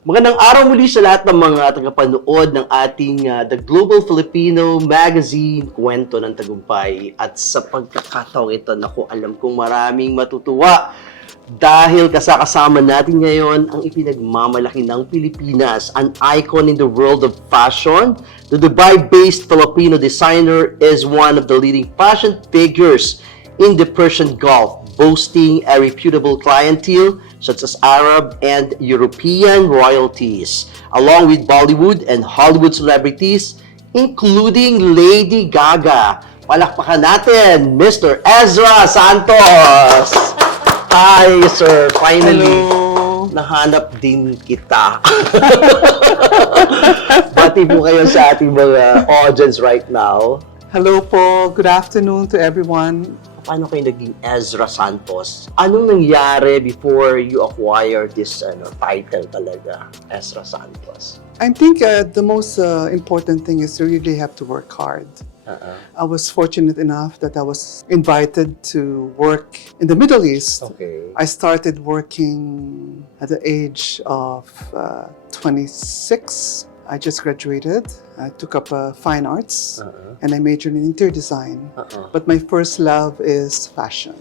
Magandang araw muli sa lahat ng mga tagapanood ng ating The Global Filipino Magazine, Kwento ng Tagumpay. At sa pagkakataong ito, naku, alam kong maraming matutuwa dahil kasama natin ngayon ang ipinagmamalaki ng Pilipinas, an icon in the world of fashion. The Dubai-based Filipino designer is one of the leading fashion figures in the Persian Gulf, boasting a reputable clientele such as Arab and European royalties, along with Bollywood and Hollywood celebrities, including Lady Gaga. Palakpakan natin, Mr. Ezra Santos! Hi, sir. Finally, Hello. nahanap din kita. Bati po kayo sa ating mga audience right now. Hello po. Good afternoon to everyone. Paano kayo naging Ezra Santos? Anong nangyari before you acquire this title talaga, Ezra Santos? I think the most important thing is you really have to work hard. I was fortunate enough that I was invited to work in the Middle East. Okay. I started working at the age of 26. I just graduated. I took up fine arts and I majored in interior design. But my first love is fashion.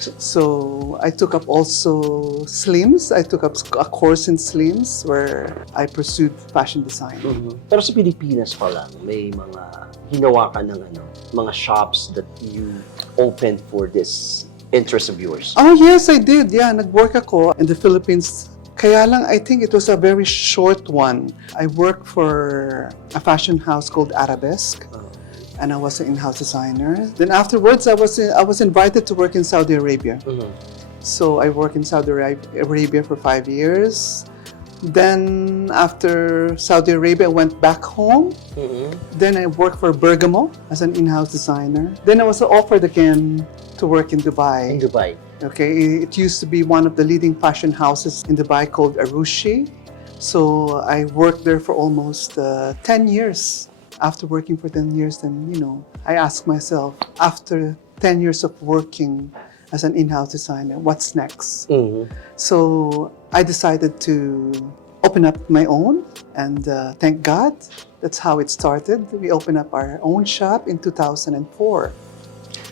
So I took up also slims. I took up a course in slims where I pursued fashion design. Pero sa Pilipinas pa lang, may mga ginawa ka ng mga shops that you opened for this interest of yours. Oh yes, I did. Yeah, nag-work ako in the Philippines. Kaya lang, I think it was a very short one. I worked for a fashion house called Arabesque, and I was an in-house designer. Then afterwards, I was invited to work in Saudi Arabia. So I worked in Saudi Arabia for 5 years. Then after Saudi Arabia, I went back home. Then I worked for Bergamo as an in-house designer. Then I was offered again to work in Dubai. In Dubai. Okay, it used to be one of the leading fashion houses in Dubai called Arushi. So I worked there for almost 10 years. After working for 10 years, then, I asked myself, after 10 years of working as an in-house designer, what's next? So I decided to open up my own, and thank God, that's how it started. We opened up our own shop in 2004.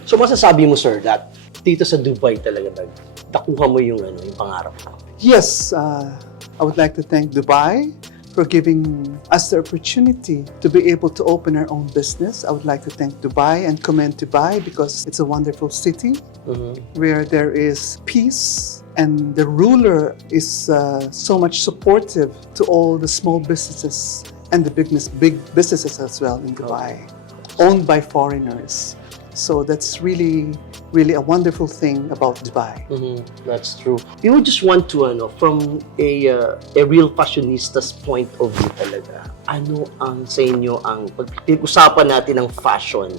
So masasabi mo, sir, that dito sa Dubai talaga nakuha mo yung pangarap mo? Yes, I would like to thank Dubai for giving us the opportunity to be able to open our own business. I would like to thank Dubai and commend Dubai because it's a wonderful city where there is peace, and the ruler is so much supportive to all the small businesses and the big businesses as well in Dubai, owned by foreigners. So that's really a wonderful thing about Dubai. That's true. We would just want to, from a real fashionista's point of view talaga, ano ang sa inyo ang pag-usapan natin ng fashion?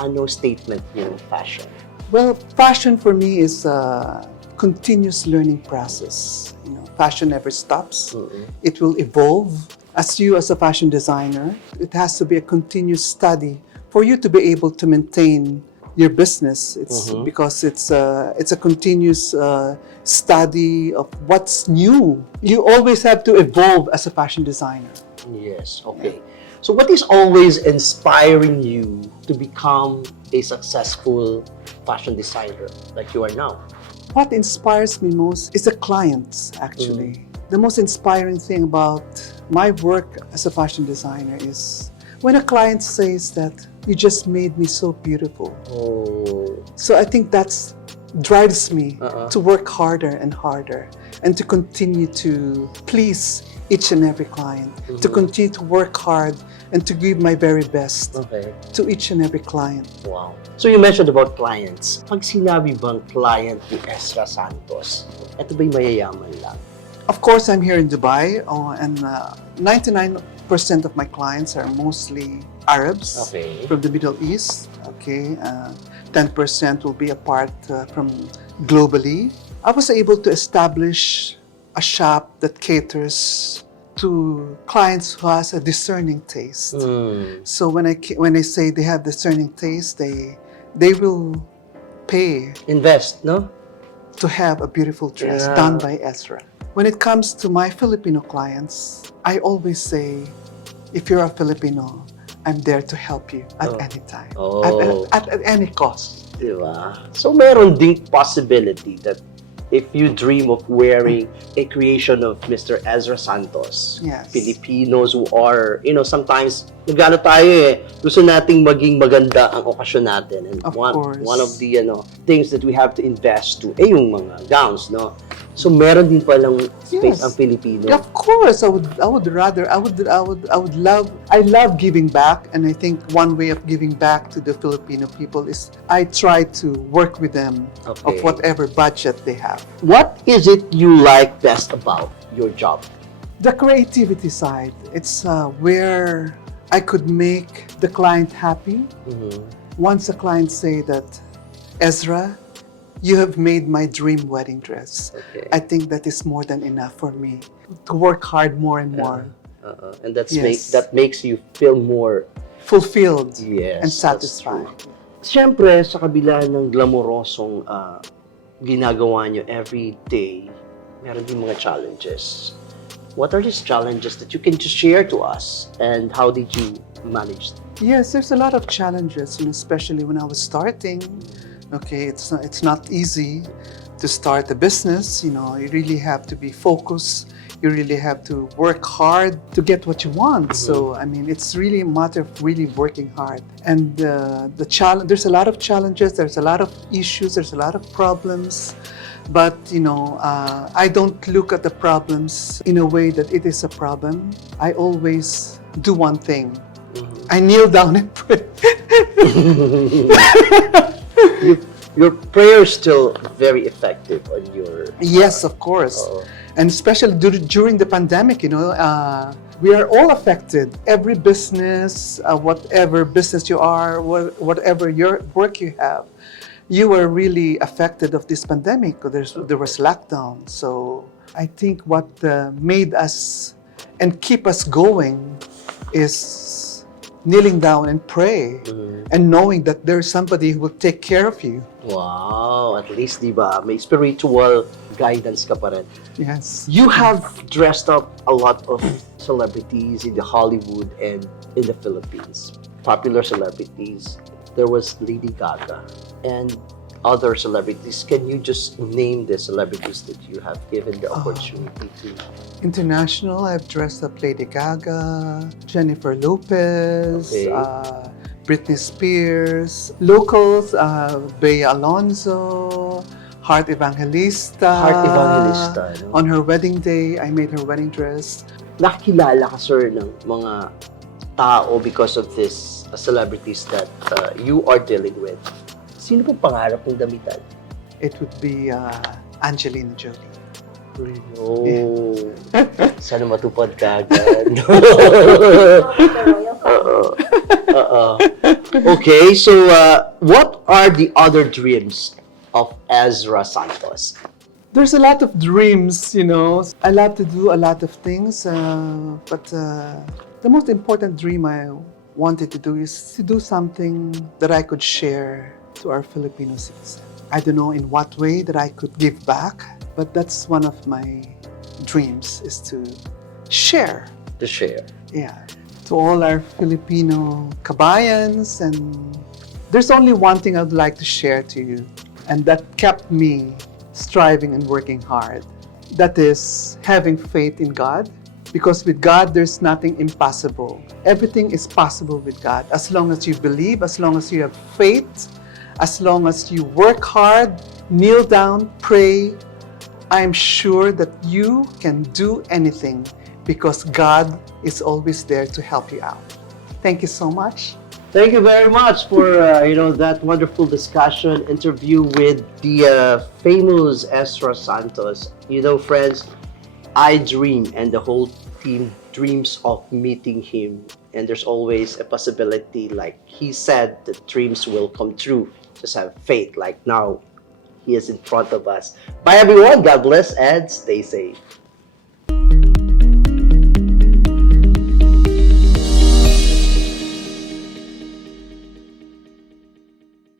Ano statement niyo ng fashion? Well, fashion for me is a continuous learning process. Fashion never stops. It will evolve. As a fashion designer, it has to be a continuous study for you to be able to maintain your business. It's because it's a continuous study of what's new. You always have to evolve as a fashion designer. Yes, okay. So what is always inspiring you to become a successful fashion designer like you are now? What inspires me most is the clients, actually. The most inspiring thing about my work as a fashion designer is when a client says that you just made me so beautiful. So I think that drives me to work harder and harder and to continue to please each and every client, to continue to work hard and to give my very best to each and every client. Wow. So you mentioned about clients. Pag sinabi bang client ni Ezra Santos, ito ba'y mayayaman lang? Of course, I'm here in Dubai, and 99% of my clients are mostly Arabs from the Middle East. 10% will be a part from globally. I was able to establish a shop that caters to clients who has a discerning taste. So when I say they have discerning taste, they will pay Invest, no? to have a beautiful dress done by Ezra. When it comes to my Filipino clients, I always say, if you're a Filipino, I'm there to help you at any time, at any cost. Diba? So meron ding possibility that if you dream of wearing a creation of Mr. Ezra Santos, Yes. Filipinos who are, sometimes nagano tayo gusto nating maging maganda ang okasyon natin, and Of one course. of the things that we have to invest to yung mga gowns, no. So meron din palang space Yes. ang Filipino. Of course, I would love giving back, and I think one way of giving back to the Filipino people is I try to work with them Okay. of whatever budget they have. What is it you like best about your job? The creativity side, it's where I could make the client happy. Once a client say that, Ezra, you have made my dream wedding dress. Okay. I think that is more than enough for me to work hard more and more. And Yes. that makes you feel more Fulfilled yes, and that's satisfied. true. Siyempre, sa kabila ng glamorosong ginagawa nyo every day, meron din mga challenges. What are these challenges that you can just share to us, and how did you manage them? Yes, there's a lot of challenges, especially when I was starting. Okay, it's not easy to start a business. You really have to be focused. You really have to work hard to get what you want. So, it's really a matter of really working hard. And there's a lot of challenges. There's a lot of issues. There's a lot of problems. But, I don't look at the problems in a way that it is a problem. I always do one thing. I kneel down and pray. Your prayer is still very effective on your... Yes, of course. And especially during the pandemic, we are all affected. Every business, whatever business you are, whatever your work you have, you were really affected of this pandemic. There was lockdown. So I think what made us and keep us going is kneeling down and pray and knowing that there's somebody who will take care of you. Wow, at least, di ba, may spiritual guidance ka pa rin. Yes. You have dressed up a lot of celebrities in the Hollywood and in the Philippines. Popular celebrities. There was Lady Gaga and other celebrities. Can you just name the celebrities that you have given the opportunity to? International, I've dressed up Lady Gaga, Jennifer Lopez, Okay. Britney Spears. Locals, Bea Alonzo, Heart Evangelista. Heart Evangelista, no? On her wedding day, I made her wedding dress. Nakilala ka, sir, ng mga tao because of this celebrities that you are dealing with. Sino pong pangarap mong damitan? It would be Angelina Jolie. Oh, sana matupad ka agad. Okay, so what are the other dreams of Ezra Santos? There's a lot of dreams, I love to do a lot of things, but the most important dream I wanted to do is to do something that I could share to our Filipino citizens. I don't know in what way that I could give back, but that's one of my dreams, is to share. To share. Yeah, to all our Filipino kabayans, and there's only one thing I'd like to share to you, and that kept me striving and working hard. That is having faith in God, because with God there's nothing impossible. Everything is possible with God, as long as you believe, as long as you have faith, as long as you work hard, kneel down, pray. I'm sure that you can do anything, because God is always there to help you out. Thank you so much. Thank you very much for that wonderful discussion, interview with the famous Ezra Santos. Friends, I dream, and the whole team dreams of meeting him. And there's always a possibility, like he said, that dreams will come true. Just have faith. Like now, he is in front of us. Bye, everyone. God bless and stay safe.